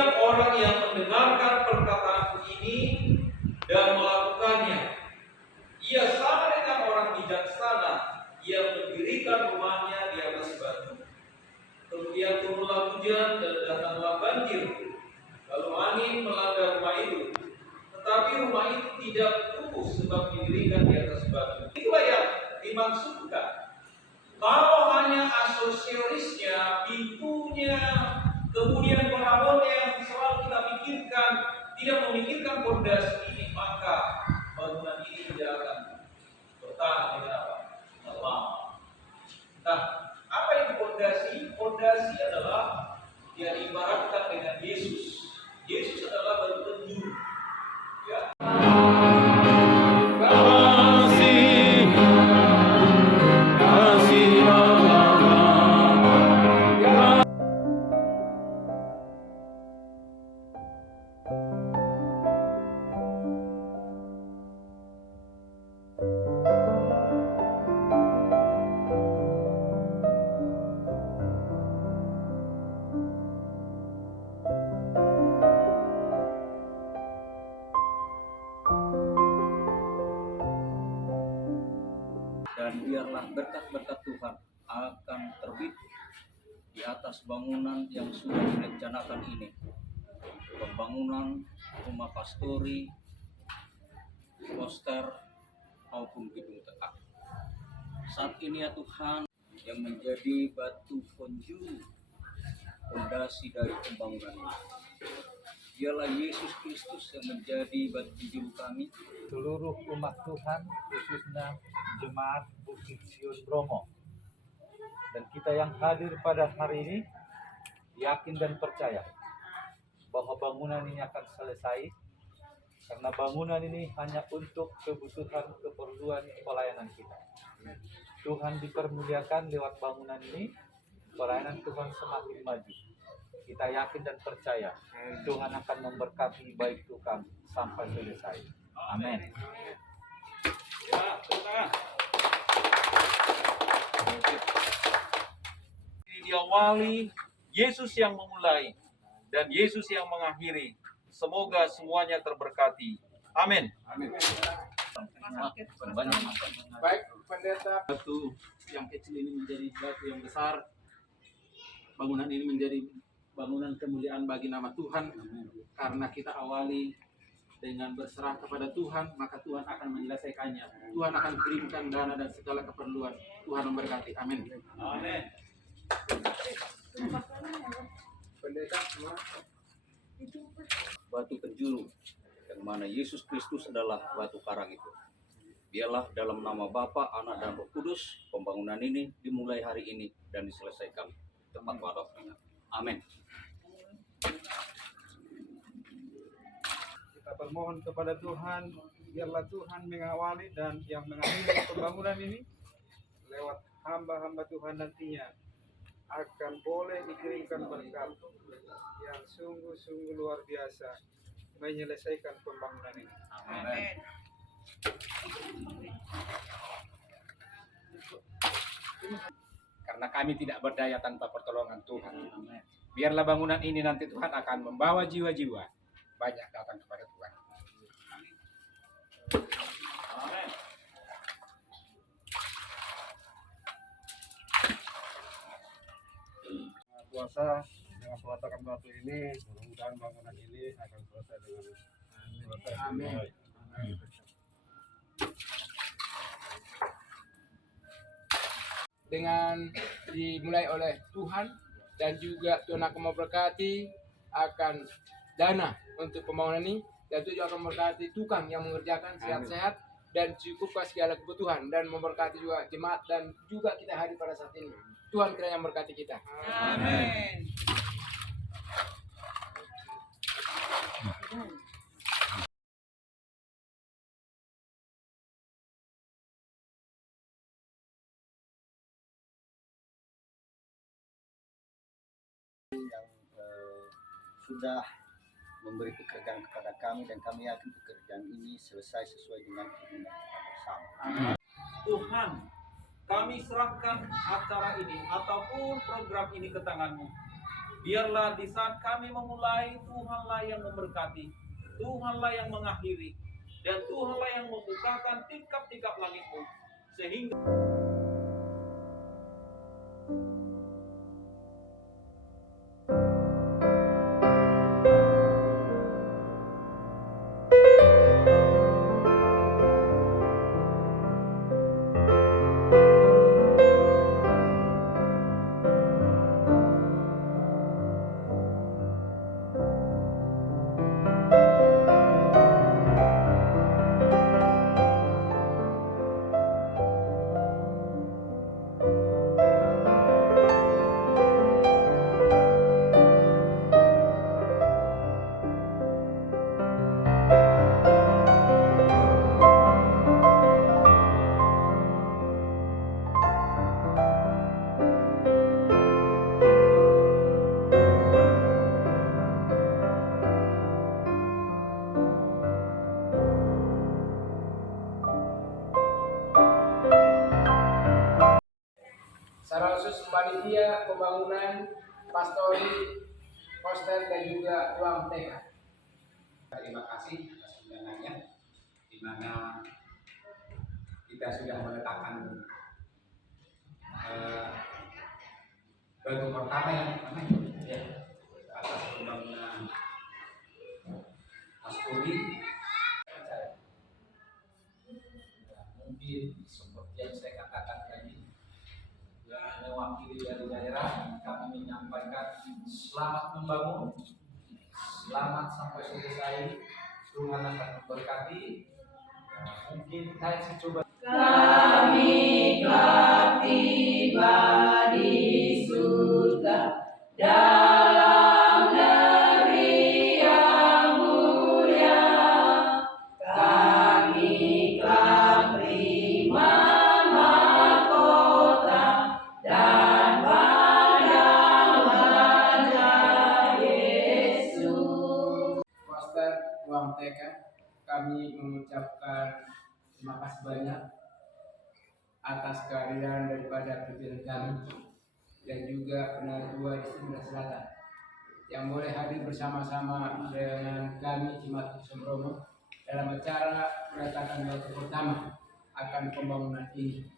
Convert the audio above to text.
Setiap orang yang mendengarkan perkataan ini dan melakukannya, ia sama dengan orang bijaksana yang mendirikan rumahnya di atas batu. Kemudian turunlah hujan dan datanglah banjir, lalu angin melanda rumah itu. Tetapi rumah itu tidak tumbuh sebab didirikan di atas batu. Itulah yang dimaksudkan. Kalau hanya asosiorisnya, pintunya, kemudian bangunannya yang selalu kita pikirkan, tidak memikirkan fondasi ini, maka bangunan ini tidak akan bertahan dengan apa? Lama. Nah, apa itu fondasi? Fondasi adalah yang diibaratkan dengan Yesus. Yesus adalah batu penjuru. Ya. Dan biarlah berkat-berkat Tuhan akan terbit di atas bangunan yang sudah direncanakan ini. Pembangunan rumah pastori, poster, maupun gedung tegak. Saat ini ya Tuhan, yang menjadi batu penjuru fondasi dari pembangunan ini, dialah Yesus Kristus yang menjadi batu penjuru kami. Seluruh umat Tuhan, khususnya jemaat Bukit Sion Bromo, dan kita yang hadir pada hari ini yakin dan percaya bahwa bangunan ini akan selesai, karena bangunan ini hanya untuk kebutuhan keperluan pelayanan kita. Tuhan dipermuliakan lewat bangunan ini, pelayanan Tuhan semakin maju. Kita yakin dan percaya Tuhan akan memberkati baik Tuhan sampai selesai. Amin. Ya, ini diawali, Yesus yang memulai dan Yesus yang mengakhiri. Semoga semuanya terberkati. Amin. Baik, pendeta, batu yang kecil ini menjadi batu yang besar. Bangunan ini menjadi bangunan kemuliaan bagi nama Tuhan. Karena kita awali dengan berserah kepada Tuhan, maka Tuhan akan menyelesaikannya. Tuhan akan kirimkan dana dan segala keperluan. Tuhan memberkati. Amin. Amin. Pendeta, Batu penjuru, yang mana Yesus Kristus adalah batu karang itu. Biarlah dalam nama Bapa, Anak, dan Roh Kudus, pembangunan ini dimulai hari ini dan diselesaikan tepat waktunya. Amin. Kita bermohon kepada Tuhan, biarlah Tuhan mengawali dan yang mengakhiri pembangunan ini lewat hamba-hamba Tuhan nantinya akan boleh dikirimkan berkat yang sungguh-sungguh luar biasa menyelesaikan pembangunan ini. Amin. karena kami tidak berdaya tanpa pertolongan Tuhan. Biarlah bangunan ini nanti Tuhan akan membawa jiwa-jiwa banyak datang kepada Tuhan. Amin. Kuasa dengan peletakan batu ini, mudah-mudahan bangunan ini akan selesai dengan selesai. Amin. Dengan dimulai oleh Tuhan dan juga Tuhan akan memberkati akan dana untuk pembangunan ini, dan Tuhan akan memberkati tukang yang mengerjakan sehat-sehat dan cukupkan segala kebutuhan, dan memberkati juga jemaat dan juga kita hadir pada saat ini. Tuhan kiranya memberkati kita. Amin. Sudah memberi pekerjaan kepada kami, dan kami yakin pekerjaan ini selesai sesuai dengan keinginan kita bersama. Tuhan, kami serahkan acara ini ataupun program ini ke tangan-Mu. Biarlah di saat kami memulai, Tuhanlah yang memberkati, Tuhanlah yang mengakhiri, dan Tuhanlah yang membukakan tingkap-tingkap langit-Mu, sehingga secara khusus panitia pembangunan, pastori, poster dan juga ruang TK. Terima kasih atas undangannya, di mana kita sudah meletakkan batu pertama yang pertama ya, atas pembangunan Askuri. Mungkin seperti yang saya katakan tadi, yang mewakili dari daerah, kami menyampaikan selamat membangun, selamat sampai selesai, Tuhan akan memberkati. Mungkin saya coba. Kami kelak tiba di surga dalam negeri yang mulia. Kami kelak terima mahkota dan pandang wajah Yesus. Poster ruang TK, kami mengucapkan terima kasih banyak atas kehadiran daripada pimpinan kami dan juga penari dua di Sumber Selatan yang boleh hadir bersama-sama dengan kami Jemaat Kristen Bromo dalam acara peletakan batu pertama akan pembangunan ini.